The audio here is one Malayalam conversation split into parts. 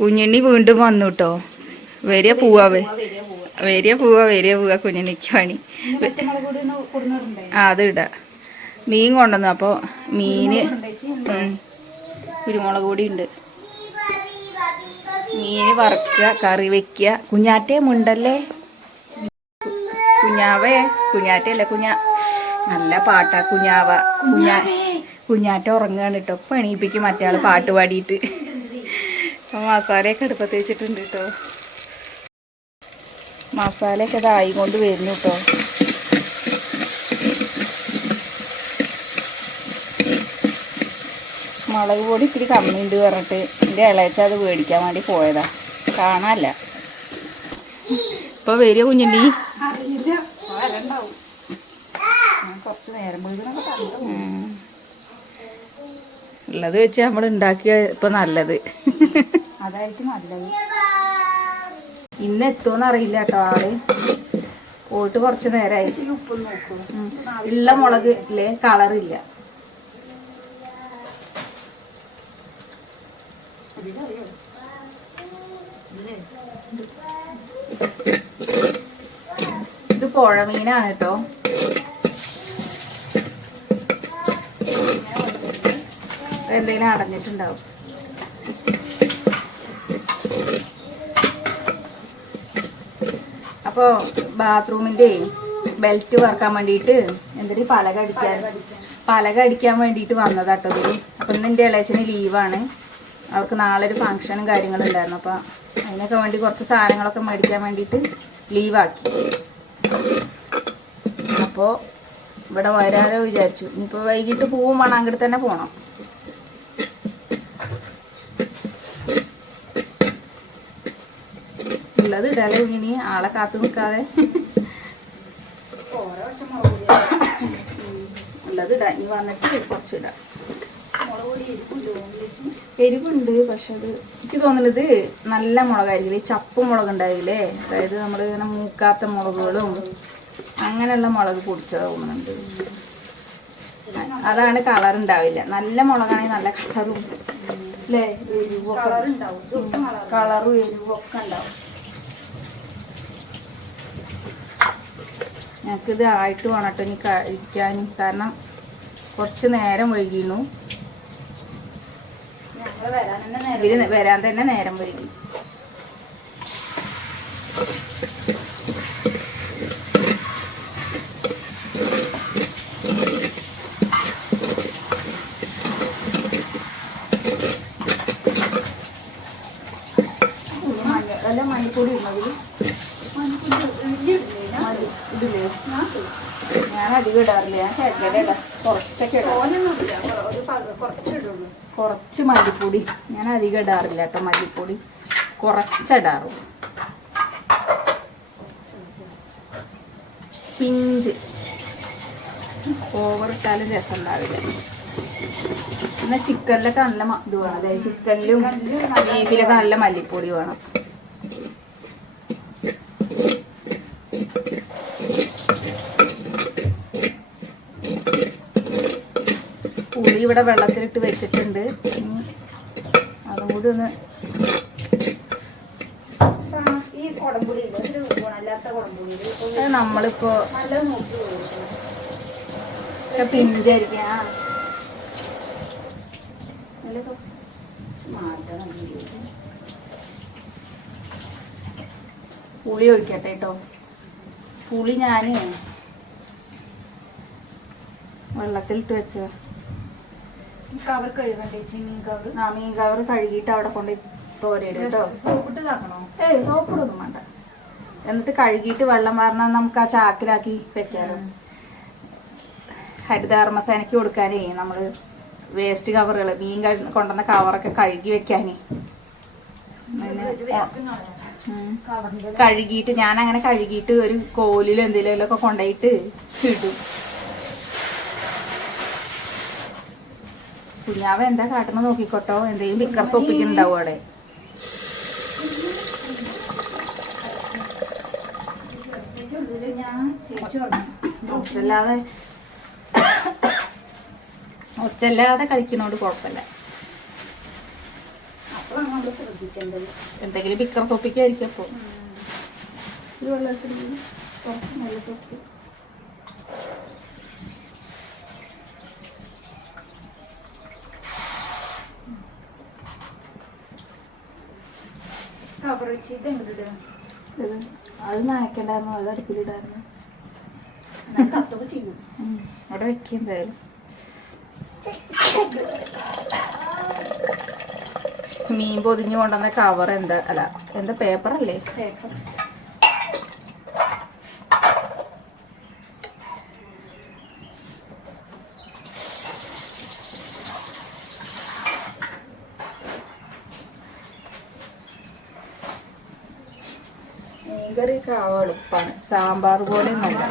കുഞ്ഞിണി വീണ്ടും വന്നു കേട്ടോ. വരിക പോവാവേ, വരിക പോവാ കുഞ്ഞിണിക്ക് പണി. ആ അത് ഇടാ. മീൻ കൊണ്ടുവന്നു. അപ്പോൾ മീന് കുരുമുളക് പൊടി ഉണ്ട്. മീന് വറുക്കുക, കറി വെക്കുക. കുഞ്ഞാറ്റേ മുണ്ടല്ലേ, കുഞ്ഞാറ്റല്ല നല്ല പാട്ടാ കുഞ്ഞാറ്റ ഉറങ്ങുകയാണ് കേട്ടോ. ഇപ്പം എണീപ്പിക്കും മറ്റേ ആൾ പാട്ട് പാടിയിട്ട്. അപ്പം മസാലയൊക്കെ അടുപ്പത്ത് വെച്ചിട്ടുണ്ട് കേട്ടോ. മസാലയൊക്കെ ഇതായി കൊണ്ട് വരുന്നു കേട്ടോ. മുളക് പൊടി ഇത്തിരി കമ്മിയുണ്ട് പറഞ്ഞിട്ട് എൻ്റെ ഇളയച്ച അത് മേടിക്കാൻ വേണ്ടി പോയതാ. കാണാല്ല. ഇപ്പൊ വരിക കുഞ്ഞിൻ്റെ കുറച്ച് നേരം ഉള്ളത് വെച്ച് നമ്മൾ ഉണ്ടാക്കിയ ഇപ്പൊ നല്ലത്. അതായിരിക്കും നല്ലത്. ഇന്ന് എത്തുമെന്ന് അറിയില്ല കേട്ടോ. ആള് പോയിട്ട് കുറച്ച് നേരമായി. ഉള്ള മുളക് ഇല്ലേ, കളറില്ല. ഇത് പുഴമീനാണ് കേട്ടോ. എന്തെങ്കിലും അടഞ്ഞിട്ടുണ്ടാവും. അപ്പോൾ ബാത്റൂമിൻ്റെ ബെൽറ്റ് വറക്കാൻ വേണ്ടിയിട്ട് എന്തൊരു പലക അടിക്കാൻ വേണ്ടിയിട്ട് വന്നതാട്ടോ ഇത്. അപ്പം ഇന്ന് എൻ്റെ ഇളയച്ചന് ലീവാണ്. അവർക്ക് നാളെ ഒരു ഫങ്ഷനും കാര്യങ്ങളും ഉണ്ടായിരുന്നു. അപ്പം അതിനൊക്കെ വേണ്ടി കുറച്ച് സാധനങ്ങളൊക്കെ മേടിക്കാൻ വേണ്ടിയിട്ട് ലീവാക്കി. അപ്പോൾ ഇവിടെ വരാനോ വിചാരിച്ചു. ഇനിയിപ്പോൾ വൈകിട്ട് പോവും വേണം, അങ്ങോട്ട് തന്നെ പോകണം. ഉള്ളത് ഇടാലേ കുഞ്ഞിനി, ആളെ കാത്തു നിൽക്കാതെ. ഉള്ളത് ഇടാം. ഇനി വന്നിട്ട് കുറച്ചിടാം. എരിവുണ്ട്, പക്ഷെ അത് എനിക്ക് തോന്നുന്നത് നല്ല മുളകായിരിക്കില്ലേ, ചപ്പ് മുളക് ഉണ്ടാവില്ലേ. അതായത് നമ്മൾ ഇങ്ങനെ മൂക്കാത്ത മുളകുകളും അങ്ങനെയുള്ള മുളക് പൊടിച്ചത് തോന്നുന്നുണ്ട്. അതാണ് കളർ ഉണ്ടാവില്ല. നല്ല മുളകാണെങ്കിൽ നല്ല കളറും അല്ലേ, കളറും എരിവും ഒക്കെ ഉണ്ടാവും. ഞങ്ങൾക്കിത് ആയിട്ട് വേണട്ടോ ഇനി കഴിക്കാൻ. കാരണം കുറച്ച് നേരം വൈകിയിരുന്നു. ഇവര് വരാൻ തന്നെ നേരം വൈകി. അല്ല മഞ്ഞപ്പൊടി ഇടുന്നതിൽ ഇതില്ലേ, ഞാൻ അധികം ഇടാറില്ല. ഞാൻ ചേട്ടല്ലേ കുറച്ചൊക്കെ കുറച്ച് മല്ലിപ്പൊടി. ഞാൻ അധികം ഇടാറില്ല കേട്ടോ. മല്ലിപ്പൊടി കുറച്ചിടാറും. പിഞ്ച് ഓവറിട്ടാലും രസം ഉണ്ടാവില്ല. എന്നാൽ ചിക്കനിലൊക്കെ നല്ല ഇത് വേണം. അതായത് ചിക്കനിലും ബീഫിലൊക്കെ നല്ല മല്ലിപ്പൊടി വേണം. പുളി ഇവിടെ വെള്ളത്തിലിട്ട് വെച്ചിട്ടുണ്ട്. അതും കൂടി ഒന്ന് നമ്മളിപ്പോ പിഞ്ചരിക്കാം. പുളി ഒഴിക്കട്ടെ കേട്ടോ. പുളി ഞാന് വെള്ളത്തിലിട്ട് വെച്ച കവർ കഴുകണ്ടേ, മീൻ കവർ കഴുകിയിട്ട് അവിടെ കൊണ്ട് തോരയിടും കേട്ടോ. സോപ്പിടൊന്നും വേണ്ട. എന്നിട്ട് കഴുകിയിട്ട് വെള്ളം വാർന്നാൽ നമുക്ക് ആ ചാക്കിലാക്കി വെക്കാലോ. ഹരിതകർമ്മസേനയ്ക്ക് കൊടുക്കാനേ, നമ്മള് വേസ്റ്റ് കവറുകൾ, മീൻ കൊണ്ടുവന്ന കവറൊക്കെ കഴുകി വെക്കാനേ. കഴുകിയിട്ട് ഞാനങ്ങനെ കഴുകിയിട്ട് ഒരു കോലിലോ എന്തെങ്കിലും ഒക്കെ കൊണ്ടുപോയിട്ട് ഇടും. കുഞ്ഞാവ എന്താ കാട്ടുന്ന നോക്കിക്കോട്ടോ. എന്തെങ്കിലും പിക്കർസ് ഒപ്പിക്കുന്നുണ്ടാവും അവിടെ. ഒച്ചല്ലാതെ കളിക്കുന്നോണ്ട് കുഴപ്പമില്ല. എന്തെങ്കിലും പിക്കർ സോപ്പിക്കായിരിക്കും അപ്പൊ വെള്ളത്തിൽ നല്ല സോപ്പ് കവർ വെച്ചിട്ട് അത് നനയ്ക്കണ്ടായിരുന്നു, അത് അടുപ്പിലിടായിരുന്നു. കത്തൊക്കെ ചെയ്യും അവിടെ വെക്കുക എന്തായാലും. മീൻ പൊതിഞ്ഞു കൊണ്ടുവന്ന കവർ എന്താ അല്ല എന്താ പേപ്പറല്ലേ? പേപ്പർ. മീൻകറിയൊക്കെ ആവാൻ എളുപ്പമാണ്, സാമ്പാർ പോലെ നല്ല.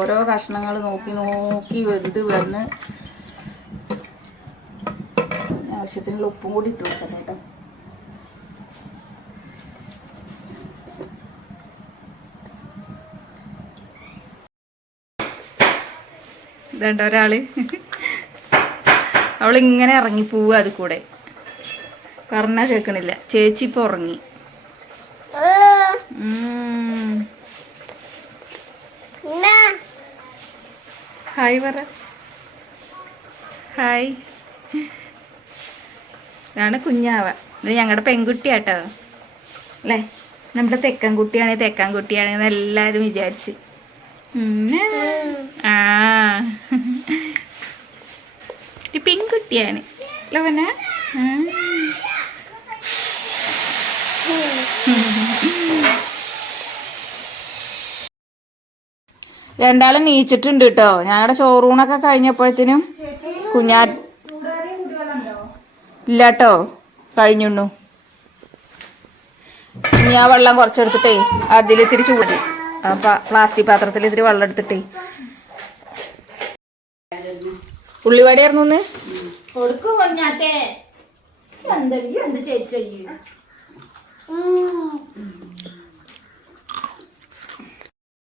ഓരോ കഷ്ണങ്ങൾ നോക്കി നോക്കി വെന്ത് വന്ന് ആവശ്യത്തിനുള്ള ഉപ്പും കൂടി ഇട്ട് കൊടുക്കണം കേട്ടോ. ഇതേണ്ട ഒരാള് അവളിങ്ങനെ ഇറങ്ങി പോവുക, അത് കൂടെ പറഞ്ഞാ കേൾക്കണില്ല. ചേച്ചി ഇപ്പൊ ഉറങ്ങി. ഹായ് പറ. ഹായ്. ഇതാണ് കുഞ്ഞാവ. ഇത് ഞങ്ങളുടെ പെൺകുട്ടിയാട്ടോ അല്ലേ? നമ്മുടെ തെക്കൻ കുട്ടിയാണെന്ന് എല്ലാരും വിചാരിച്ച്. ആ പെൺകുട്ടിയാണ് ലവന. രണ്ടാളും നീച്ചിട്ടുണ്ട് കേട്ടോ. ഞങ്ങളുടെ ചോറൂണൊക്കെ കഴിഞ്ഞപ്പോഴത്തേനും ഇല്ലാട്ടോ കഴിഞ്ഞുണ്ണു. ഇനി ആ വെള്ളം കുറച്ചെടുത്തിട്ടേ അതിലിത്തിരി ചൂടി പ്ലാസ്റ്റിക് പാത്രത്തിൽ ഇത്തിരി വെള്ളം എടുത്തിട്ടേ ഉള്ളിവടയായിരുന്നു ഒന്ന്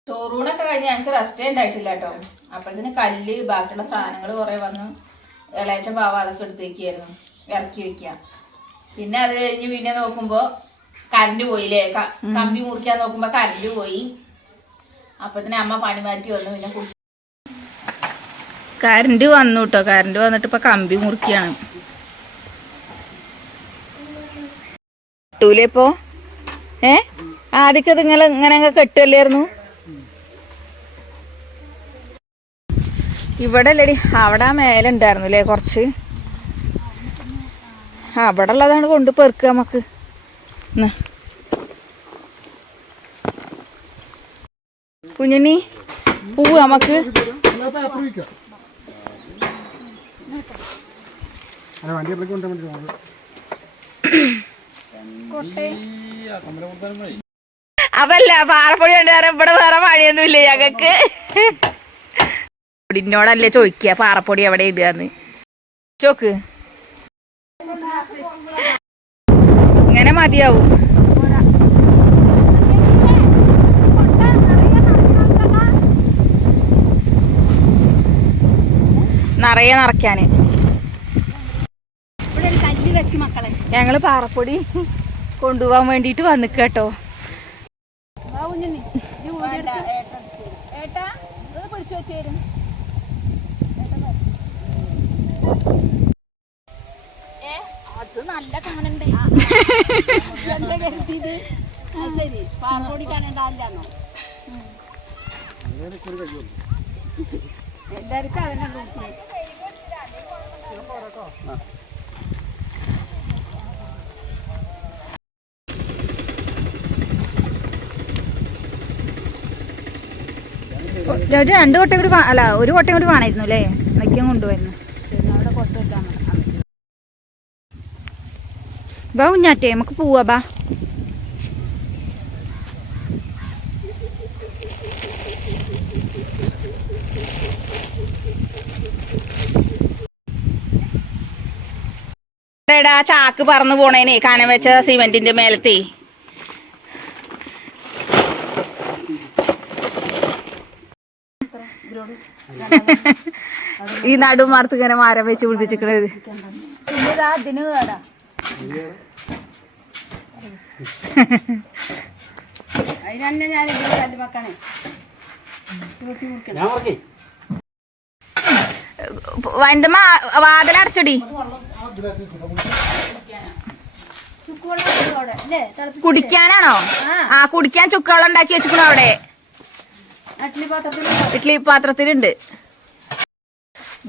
ചോറൂണൊക്കെ കഴിഞ്ഞ് ഞങ്ങൾക്ക് റെസ്റ്റേ ഉണ്ടായിട്ടില്ല കേട്ടോ. അപ്പോഴത്തേന് കല്ല് ബാക്കിയുള്ള സാധനങ്ങൾ കുറെ വന്നു. ഇളയച്ച പാവ അതൊക്കെ എടുത്ത് വെക്കായിരുന്നു, ഇറക്കി വെക്കുക. പിന്നെ അത് കഴിഞ്ഞ് പിന്നെ നോക്കുമ്പോ കറണ്ട് പോയില്ലേ, കമ്പി മുറിക്കാൻ നോക്കുമ്പോ കറണ്ട് പോയി. അപ്പഴത്തേന് അമ്മ പണി മാറ്റി വന്നു. പിന്നെ കറണ്ട് വന്നു കേട്ടോ. കറണ്ട് വന്നിട്ട് ഇപ്പൊ കമ്പി മുറിക്കാണ്. കിട്ടൂലേ ഇപ്പൊ? ആദ്യമൊക്കെ ഇത് ഇങ്ങനെ കെട്ടല്ലായിരുന്നു. ഇവിടെ അല്ലേടി, അവിടെ മേലെ ഉണ്ടായിരുന്നു അല്ലേ കുറച്ച്. അവിടെ ഉള്ളതാണ് കൊണ്ട് പെറുക്കുക നമുക്ക്. കുഞ്ഞുണ്ണി പൂവ് നമുക്ക് അതല്ല പാറപ്പൊടി കൊണ്ട് ഇവിടെ വേറെ പണിയൊന്നുമില്ലേ ഞങ്ങക്ക്. പൊടിനോടല്ലേ ചോദിക്കുക പാറപ്പൊടി എവിടെ ഇടുകയെന്ന്. ചോക്ക് ഇങ്ങനെ മതിയാവും. നിറയെ നിറയ്ക്കാന് ഞങ്ങള് പാറപ്പൊടി കൊണ്ടുപോകാൻ വേണ്ടിട്ട് വന്നിക്ക കേട്ടോ. അത് നല്ല കാണണ്ടേ. ശരി പാറപ്പൊടി കാണണ്ടാന്നോ എല്ലാവർക്കും അതിനുള്ള രണ്ട് കൊട്ടയും കൂടി അല്ല ഒരു കൊട്ടയും കൂടി വേണമായിരുന്നു അല്ലേ? നയ്ക്കാൻ കൊണ്ടുപോയിരുന്നു. ബാ കുഞ്ഞാറ്റേ നമുക്ക് പോവാ ബാ. ചാക്ക് പറന്നു പോണേനെ കനം വെച്ച സിമെന്റിന്റെ മേലത്തെ. ഈ നടുമാർത്ത് ഇങ്ങനെ മരം വെച്ച് പിടിപ്പിച്ചിക്കണത്. അതിന് കേടാ. എന്റെ വാതിലടച്ചടി. കുടിക്കാനാണോ? ആ കുടിക്കാൻ ചുക്കുവെള്ളം ഉണ്ടാക്കി വെച്ചിക്കണോ അവിടെ? ഇഡ്ഡലി പാത്രത്തിലുണ്ട്.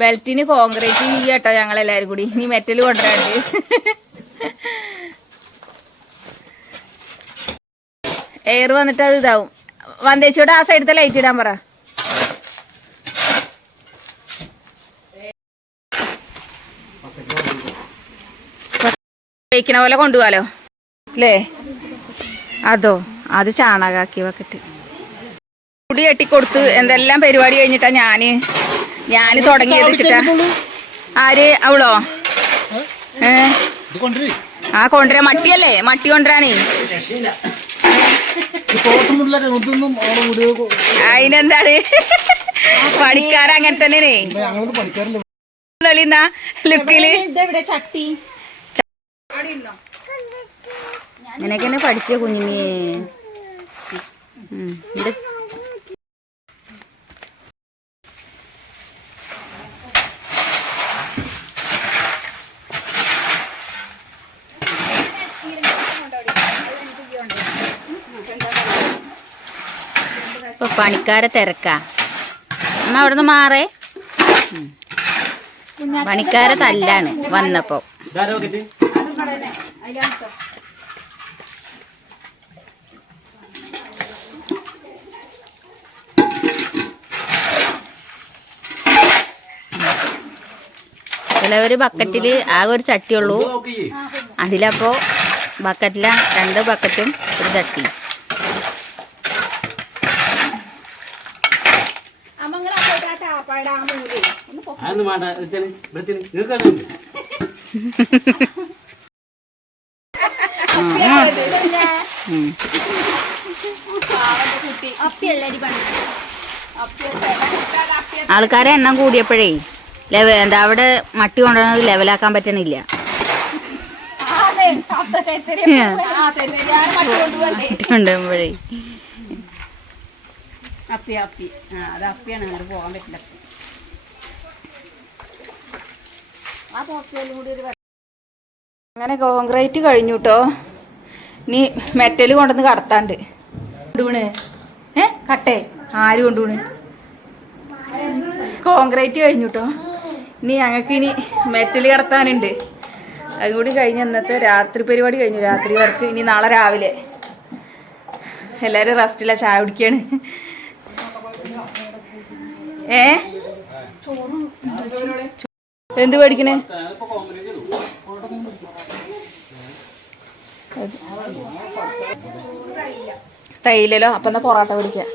ബെൽറ്റിന് കോൺക്രീറ്റ് ചെയ്യാട്ടോ ഞങ്ങളെല്ലാരും കൂടി. ഇനി മെറ്റൽ കൊണ്ടുവരാണ്ട്. എയർ വന്നിട്ട് അത് ഇതാവും. വന്തേച്ചിയോട് ആ സൈഡത്തെ ലൈറ്റ് ഇടാൻ പറ. കഴിക്കണ പോലെ കൊണ്ടുപോകാലോ അല്ലേ? അതോ അത് ചാണകാക്കി വെക്കട്ട്. മുടി കെട്ടിക്കൊടുത്ത് എന്തെല്ലാം പരിപാടി കഴിഞ്ഞിട്ടാ ഞാന് തുടങ്ങിയത് വെച്ചിട്ടാ. ആര്? അവളോ? ആ കൊണ്ടുവരാ. മട്ടിയല്ലേ? മട്ടി കൊണ്ടുവരാനേ. അതിനെന്താണ്? പണിക്കാരങ്ങനെ തന്നെയാണേ. ലുക്കില് അങ്ങനെയൊക്കെ പഠിച്ച കുഞ്ഞിനെ. ഇപ്പൊ പണിക്കാരെ തിരക്കാ. എന്നാ അവിടുന്ന് മാറേ. പണിക്കാരെ തല്ലാണ് വന്നപ്പോ. ഒരു ബക്കറ്റില് ആകെ ഒരു ചട്ടിയുള്ളൂ. അതിലപ്പോ ബക്കറ്റില 2 ബക്കറ്റും ഒരു ചട്ടി. ആൾക്കാരെ എണ്ണം കൂടിയപ്പോഴേ എന്താ അവിടെ മട്ടി കൊണ്ടുവന്നത് ലെവലാക്കാൻ പറ്റണില്ല. കൊണ്ടുപോകുമ്പോഴേ അങ്ങനെ കോൺക്രീറ്റ് കഴിഞ്ഞു കേട്ടോ. ഇനി മെറ്റൽ കൊണ്ടുവന്ന് കടത്താണ്ട്. കൊണ്ടുപോണ് കട്ടേ ആര് കൊണ്ടുപോണ്? കോൺക്രീറ്റ് കഴിഞ്ഞു കേട്ടോ. ഇനി ഞങ്ങൾക്ക് ഇനി മെറ്റൽ കടത്താനുണ്ട്. അതുകൂടി കഴിഞ്ഞ് ഇന്നത്തെ രാത്രി പരിപാടി കഴിഞ്ഞു. രാത്രി വർക്ക്. ഇനി നാളെ രാവിലെ എല്ലാവരും റെസ്റ്റില്ല, ചായ കുടിക്കാണ്. എന്ത് പഠിക്കണേ? തയ്യില്ലല്ലോ. അപ്പൊ എന്നാ പൊറോട്ട പിടിക്കാം.